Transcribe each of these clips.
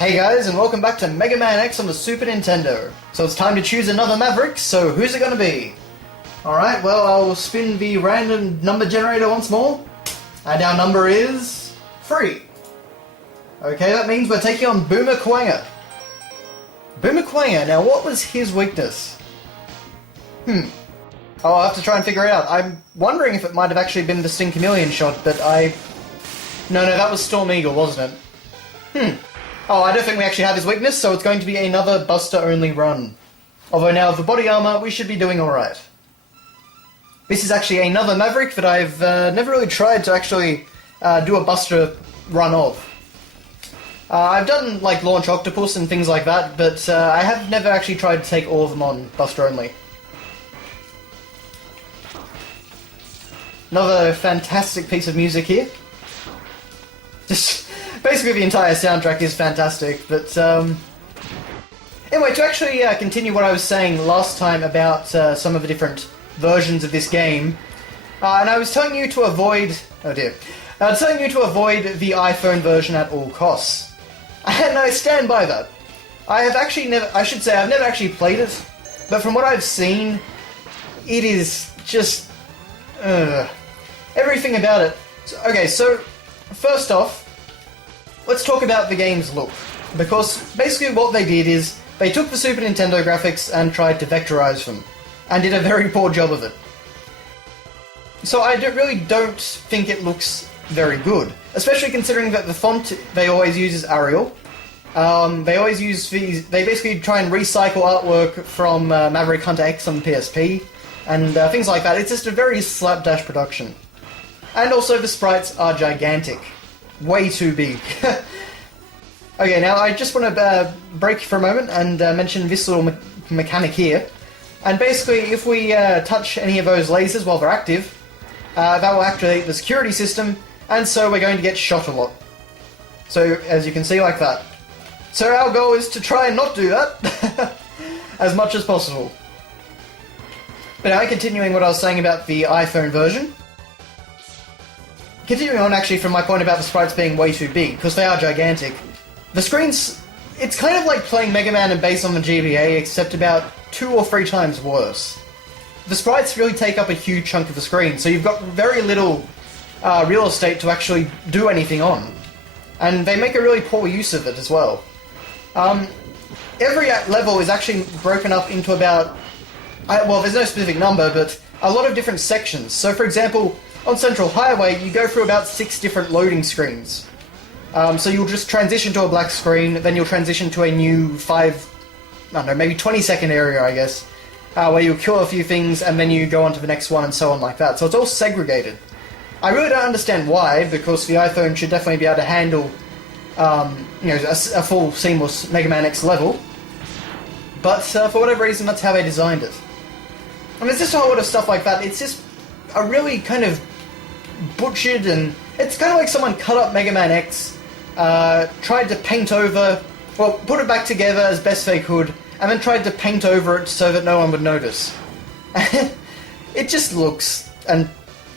Hey guys, and welcome back to Mega Man X on the Super Nintendo. So it's time to choose another Maverick, so who's it gonna be? Alright, well, I'll spin the random number generator once more. And our number is 3. Okay, that means we're taking on Boomer Kuwanger. Boomer Kuwanger, now what was his weakness? Oh, I'll have to try and figure it out. I'm wondering if it might have actually been the Sting Chameleon shot, but No, that was Storm Eagle, wasn't it? Oh, I don't think we actually have his weakness, so it's going to be another Buster-only run. Although now with the body armor, we should be doing alright. This is actually another Maverick that I've never really tried to actually do a Buster run of. I've done, like, Launch Octopus and things like that, but I have never actually tried to take all of them on Buster-only. Another fantastic piece of music here. Just... Basically, the entire soundtrack is fantastic, but, Anyway, to actually continue what I was saying last time about some of the different versions of this game, and I was telling you to avoid... Oh dear. I was telling you to avoid the iPhone version at all costs. And I stand by that. I have actually never... I should say, I've never actually played it, but from what I've seen, it is just... everything about it. So, first off, let's talk about the game's look, because basically what they did is they took the Super Nintendo graphics and tried to vectorize them, and did a very poor job of it. So I really don't think it looks very good, especially considering that the font they always use is Arial. They basically try and recycle artwork from Maverick Hunter X on the PSP, and things like that. It's just a very slapdash production. And also the sprites are gigantic. Way too big. Okay, now I just want to break for a moment and mention this little mechanic here. And basically, if we touch any of those lasers while they're active, that will activate the security system, and so we're going to get shot a lot. So, as you can see, like that. So our goal is to try and not do that as much as possible. But now, continuing what I was saying about the iPhone version. Continuing on actually from my point about the sprites being way too big, because they are gigantic. The screens, it's kind of like playing Mega Man and based on the GBA, except about 2 or 3 times worse. The sprites really take up a huge chunk of the screen, so you've got very little real estate to actually do anything on. And they make a really poor use of it as well. Every level is actually broken up into about... well, there's no specific number, but a lot of different sections. So for example... On Central Highway, you go through about 6 different loading screens. So you'll just transition to a black screen, then you'll transition to a new maybe 20-second area, I guess, where you'll kill a few things, and then you go on to the next one, and so on like that. So it's all segregated. I really don't understand why, because the iPhone should definitely be able to handle, a full seamless Mega Man X level. But for whatever reason, that's how they designed it. I mean, it's just a whole lot of stuff like that. It's just a really kind of butchered, and it's kind of like someone cut up Mega Man X, tried to paint over, well, put it back together as best they could, and then tried to paint over it so that no one would notice. It just looks, and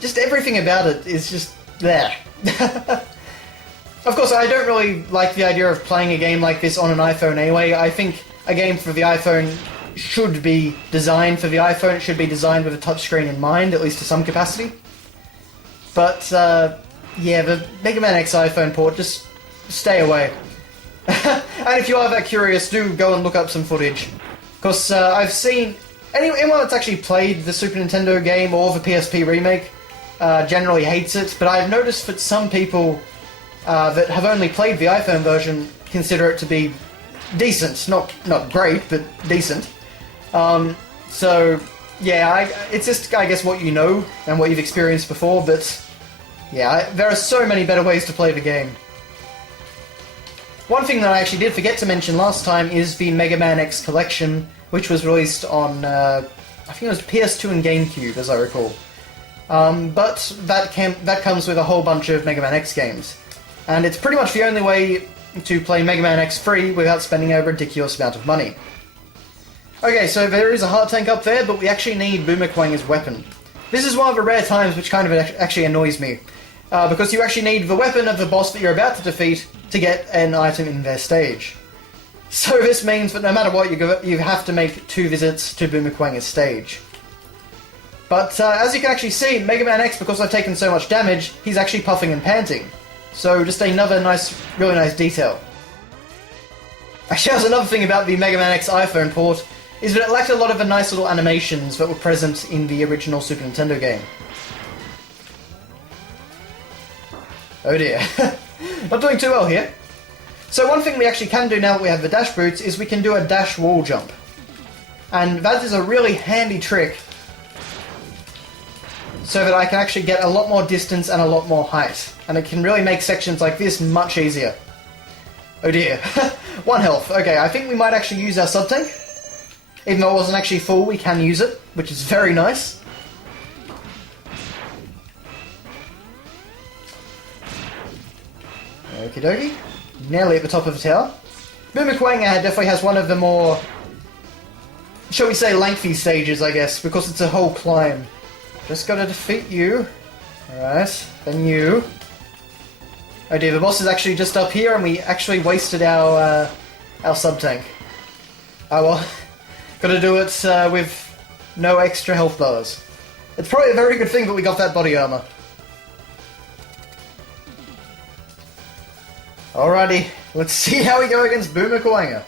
just everything about it is just there. Of course, I don't really like the idea of playing a game like this on an iPhone anyway. I think a game for the iPhone should be designed for the iPhone. It should be designed with a touchscreen in mind, at least to some capacity. But, yeah, the Mega Man X iPhone port, just stay away. And if you are that curious, do go and look up some footage. Because I've seen... Anyone that's actually played the Super Nintendo game or the PSP remake generally hates it, but I've noticed that some people that have only played the iPhone version consider it to be decent. Not great, but decent. So... Yeah, it's just, I guess, what you know and what you've experienced before, but yeah, there are so many better ways to play the game. One thing that I actually did forget to mention last time is the Mega Man X Collection, which was released on, I think it was PS2 and GameCube, as I recall. But that comes with a whole bunch of Mega Man X games. And it's pretty much the only way to play Mega Man X free without spending a ridiculous amount of money. Okay, so there is a heart tank up there, but we actually need Boomer Kuwanger's weapon. This is one of the rare times which kind of actually annoys me, because you actually need the weapon of the boss that you're about to defeat, to get an item in their stage. So this means that no matter what, you have to make 2 visits to Boomerquanga's stage. But as you can actually see, Mega Man X, because I've taken so much damage, he's actually puffing and panting. So just another really nice detail. Actually, that's another thing about the Mega Man X iPhone port, is that it lacked a lot of the nice little animations that were present in the original Super Nintendo game. Oh dear. Not doing too well here. So one thing we actually can do now that we have the dash boots is we can do a dash wall jump. And that is a really handy trick so that I can actually get a lot more distance and a lot more height. And it can really make sections like this much easier. Oh dear. 1 health. Okay, I think we might actually use our sub-tank. Even though it wasn't actually full, we can use it, which is very nice. Okie dokie. Nearly at the top of the tower. Boomerquanga definitely has one of the more, shall we say, lengthy stages, I guess, because it's a whole climb. Just gotta defeat you. Alright, then you. Oh dear, the boss is actually just up here and we actually wasted our sub-tank. Oh well. Gotta do it with no extra health bars. It's probably a very good thing that we got that body armor. Alrighty, let's see how we go against Boomerquanga.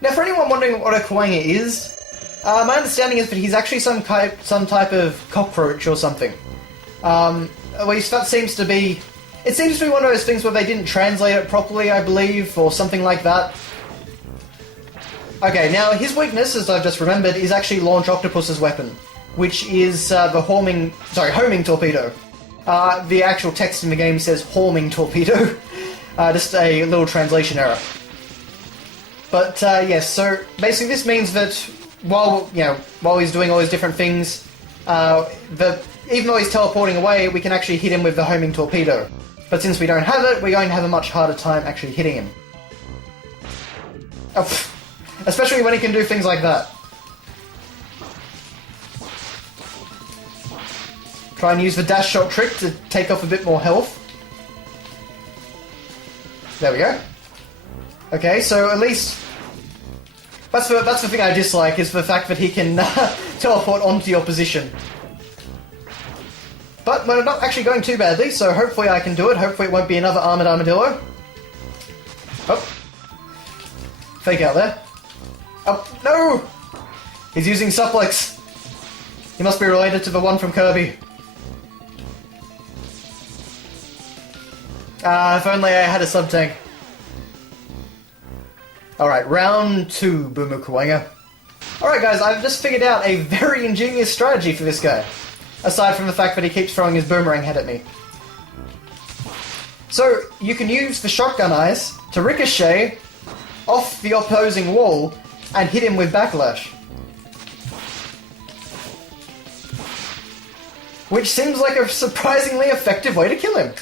Now, for anyone wondering what a Kawanga is, my understanding is that he's actually some type of cockroach or something. At least that seems to be... It seems to be one of those things where they didn't translate it properly, I believe, or something like that. Okay, now his weakness, as I've just remembered, is actually Launch Octopus's weapon, which is the homing torpedo. The actual text in the game says homing torpedo. Just a little translation error. But yes, so basically this means that while he's doing all these different things, even though he's teleporting away, we can actually hit him with the homing torpedo. But since we don't have it, we're going to have a much harder time actually hitting him. Oh, especially when he can do things like that. Try and use the dash shot trick to take off a bit more health. There we go. Okay, so at least... That's the thing I dislike, is the fact that he can teleport onto your position. But we're not actually going too badly, so hopefully I can do it. Hopefully it won't be another armored armadillo. Oh. Fake out there. Oh, no! He's using suplex. He must be related to the one from Kirby. If only I had a sub-tank. Alright, round 2, Boomerquanga. Alright guys, I've just figured out a very ingenious strategy for this guy. Aside from the fact that he keeps throwing his boomerang head at me. So, you can use the shotgun eyes to ricochet off the opposing wall and hit him with backlash. Which seems like a surprisingly effective way to kill him.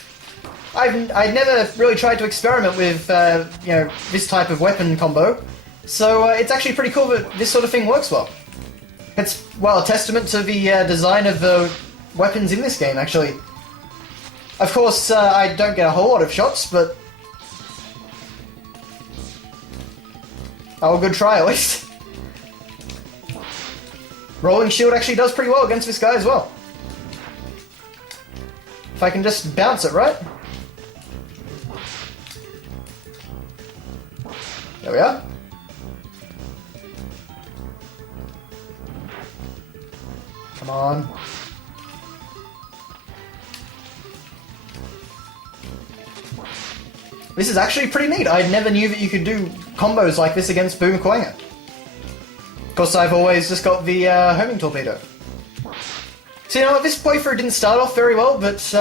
I'd never really tried to experiment with, this type of weapon combo, so it's actually pretty cool that this sort of thing works well. It's, well, a testament to the design of the weapons in this game, actually. Of course, I don't get a whole lot of shots, but... Oh, good try, at least. Rolling Shield actually does pretty well against this guy as well. If I can just bounce it, right? There we are. Come on. This is actually pretty neat. I never knew that you could do combos like this against Boomerquanga. Of course, I've always just got the homing torpedo. So, you know, this playthrough didn't start off very well, but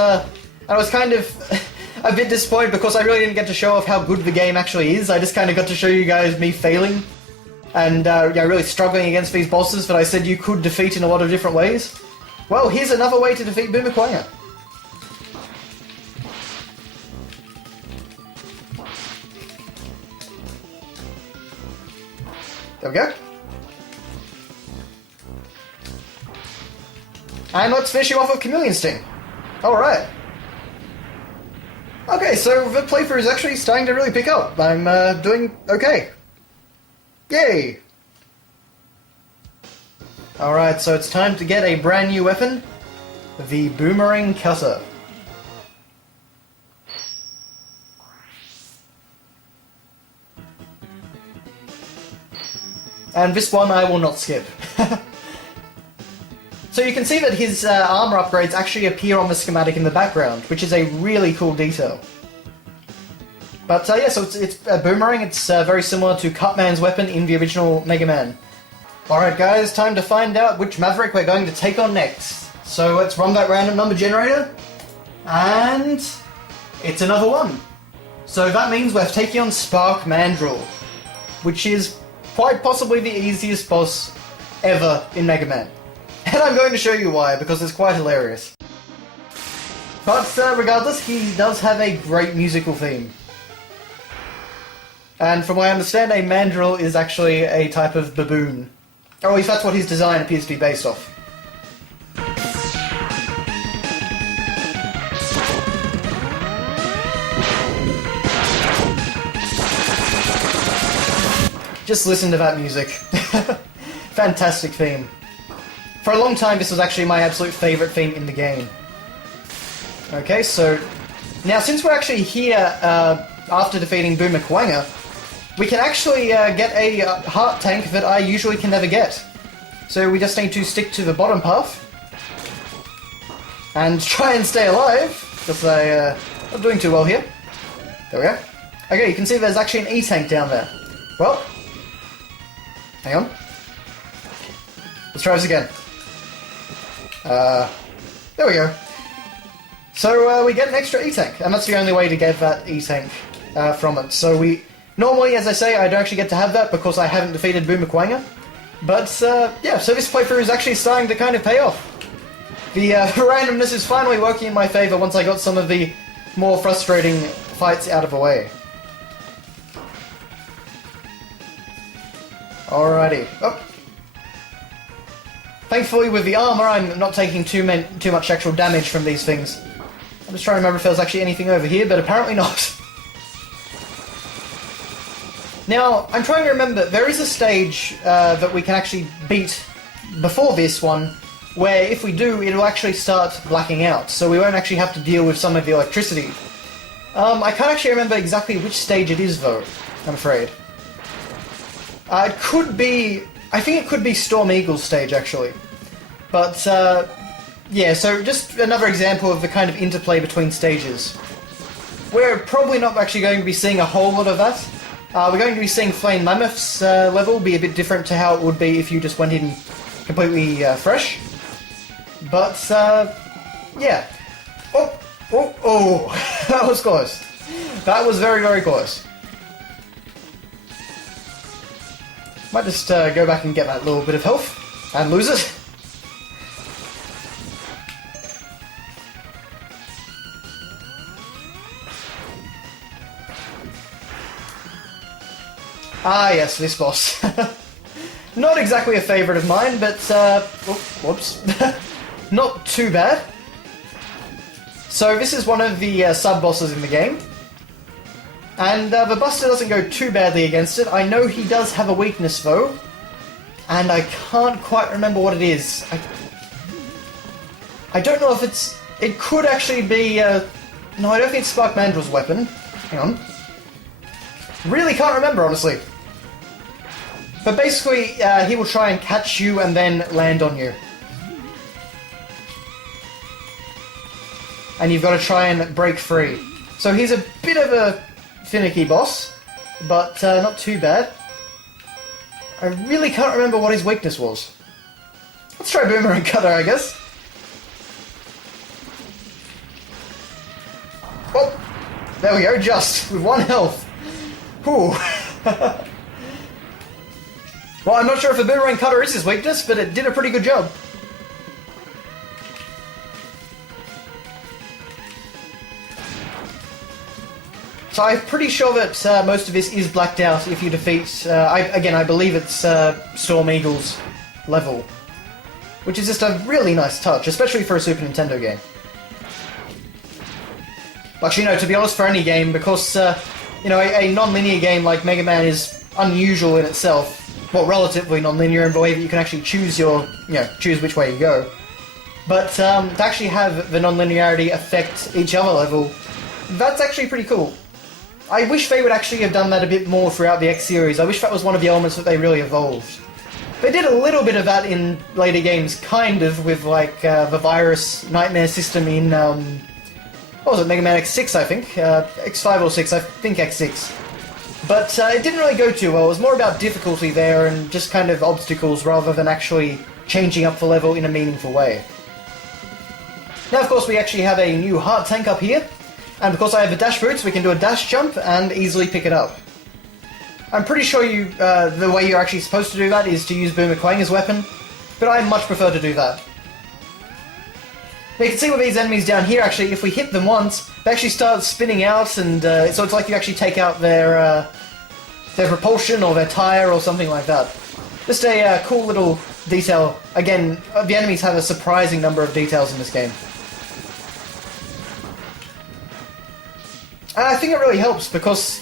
I was kind of a bit disappointed because I really didn't get to show off how good the game actually is. I just kind of got to show you guys me failing and really struggling against these bosses that I said you could defeat in a lot of different ways. Well, here's another way to defeat Boomerquanga. There we go. And let's finish him off with Chameleon Sting. Alright. Okay, so the playthrough is actually starting to really pick up. I'm doing okay. Yay! Alright, so it's time to get a brand new weapon. The Boomerang Cutter. And this one I will not skip. So you can see that his armor upgrades actually appear on the schematic in the background, which is a really cool detail. But yeah, so it's a boomerang. It's very similar to Cutman's weapon in the original Mega Man. Alright guys, time to find out which Maverick we're going to take on next. So let's run that random number generator. And it's another one. So that means we're taking on Spark Mandrill, which is quite possibly the easiest boss ever in Mega Man. And I'm going to show you why, because it's quite hilarious. But regardless, he does have a great musical theme. And from what I understand, a mandrill is actually a type of baboon. Or at least that's what his design appears to be based off. Just listen to that music. Fantastic theme. For a long time, this was actually my absolute favourite theme in the game. Okay, so now since we're actually here after defeating Boomer Kwanga, we can actually get a heart tank that I usually can never get. So we just need to stick to the bottom path and try and stay alive, because I'm not doing too well here. There we go. Okay, you can see there's actually an E-tank down there. Well, hang on. Let's try this again. There we go. So we get an extra E-tank, and that's the only way to get that E-tank from it. So we normally, as I say, I don't actually get to have that because I haven't defeated Boomer Kwanga. But yeah, so this playthrough is actually starting to kind of pay off. The randomness is finally working in my favour once I got some of the more frustrating fights out of the way. Alrighty. Oh. Thankfully, with the armor, I'm not taking too much actual damage from these things. I'm just trying to remember if there's actually anything over here, but apparently not. Now, I'm trying to remember, there is a stage that we can actually beat before this one, where if we do, it'll actually start blacking out, so we won't actually have to deal with some of the electricity. I can't actually remember exactly which stage it is, though, I'm afraid. It could be... I think it could be Storm Eagle's stage, actually. But, yeah, so just another example of the kind of interplay between stages. We're probably not actually going to be seeing a whole lot of that. We're going to be seeing Flame Mammoth's level be a bit different to how it would be if you just went in completely fresh. But, yeah. Oh, oh, oh, that was close. That was very, very close. Might just go back and get that little bit of health, and lose it. Ah yes, this boss. Not exactly a favourite of mine, but, whoops. Not too bad. So this is one of the sub-bosses in the game. And the Buster doesn't go too badly against it. I know he does have a weakness, though. And I can't quite remember what it is. I don't know if it's... It could actually be... No, I don't think it's Spark Mandrill's weapon. Hang on. Really can't remember, honestly. But basically, he will try and catch you and then land on you. And you've got to try and break free. So he's a bit of a finicky boss, but not too bad. I really can't remember what his weakness was. Let's try Boomerang Cutter, I guess. Oh! There we go, just with 1 health. Whew. Well, I'm not sure if the Boomerang Cutter is his weakness, but it did a pretty good job. So I'm pretty sure that most of this is blacked out if you defeat... I believe it's Storm Eagle's level. Which is just a really nice touch, especially for a Super Nintendo game. But, you know, to be honest, for any game, because, you know, a non-linear game like Mega Man is unusual in itself, well, relatively non-linear in the way that you can actually choose your, you know, choose which way you go. But to actually have the non-linearity affect each other level, that's actually pretty cool. I wish they would actually have done that a bit more throughout the X series. I wish that was one of the elements that they really evolved. They did a little bit of that in later games, kind of, with like the virus nightmare system in, what was it, Mega Man X6, I think? X5 or 6, I think X6. But it didn't really go too well. It was more about difficulty there and just kind of obstacles rather than actually changing up the level in a meaningful way. Now, of course, we actually have a new heart tank up here, and because I have the dash boots, we can do a dash jump and easily pick it up. I'm pretty sure you, the way you're actually supposed to do that is to use Boomer Quang as weapon, but I much prefer to do that. Now you can see with these enemies down here, actually, if we hit them once, they actually start spinning out, and so it's like you actually take out their propulsion or their tire or something like that. Just a cool little detail. Again, the enemies have a surprising number of details in this game. And I think it really helps because,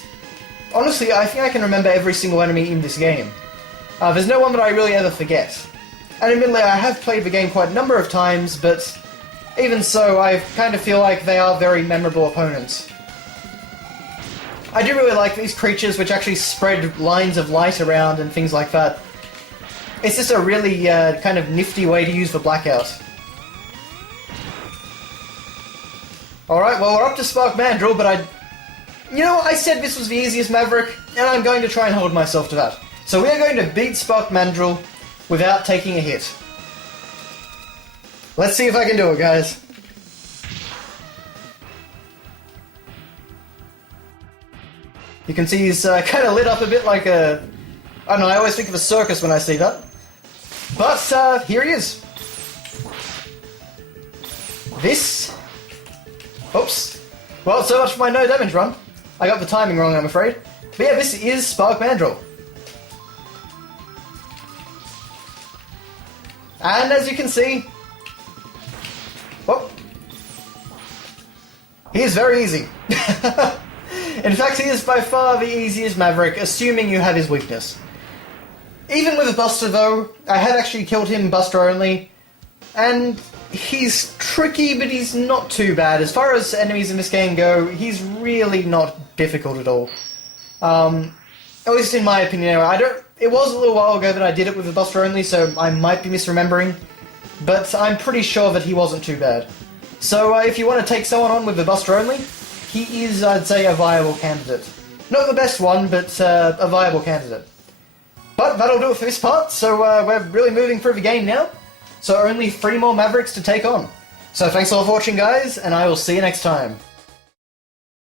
honestly, I think I can remember every single enemy in this game. There's no one that I really ever forget. And admittedly, I have played the game quite a number of times, but even so, I kind of feel like they are very memorable opponents. I do really like these creatures which actually spread lines of light around and things like that. It's just a really kind of nifty way to use the blackout. Alright, well, we're up to Spark Mandrill, but you know, I said this was the easiest Maverick, and I'm going to try and hold myself to that. So we are going to beat Spark Mandrill without taking a hit. Let's see if I can do it, guys. You can see he's kind of lit up a bit like a... I don't know, I always think of a circus when I see that. But, here he is. This... Oops. Well, so much for my no damage run. I got the timing wrong, I'm afraid. But yeah, this is Spark Mandrill. And as you can see... Oh. He is very easy. In fact, he is by far the easiest Maverick, assuming you have his weakness. Even with a Buster, though, I have actually killed him Buster only, and he's tricky, but he's not too bad. As far as enemies in this game go, he's really not difficult at all. At least in my opinion, it was a little while ago that I did it with the Buster only, so I might be misremembering, but I'm pretty sure that he wasn't too bad. So if you want to take someone on with the Buster only, he is, I'd say, a viable candidate. Not the best one, but a viable candidate. But that'll do it for this part, so we're really moving through the game now. So only 3 more Mavericks to take on. So thanks a lot for watching, guys, and I will see you next time.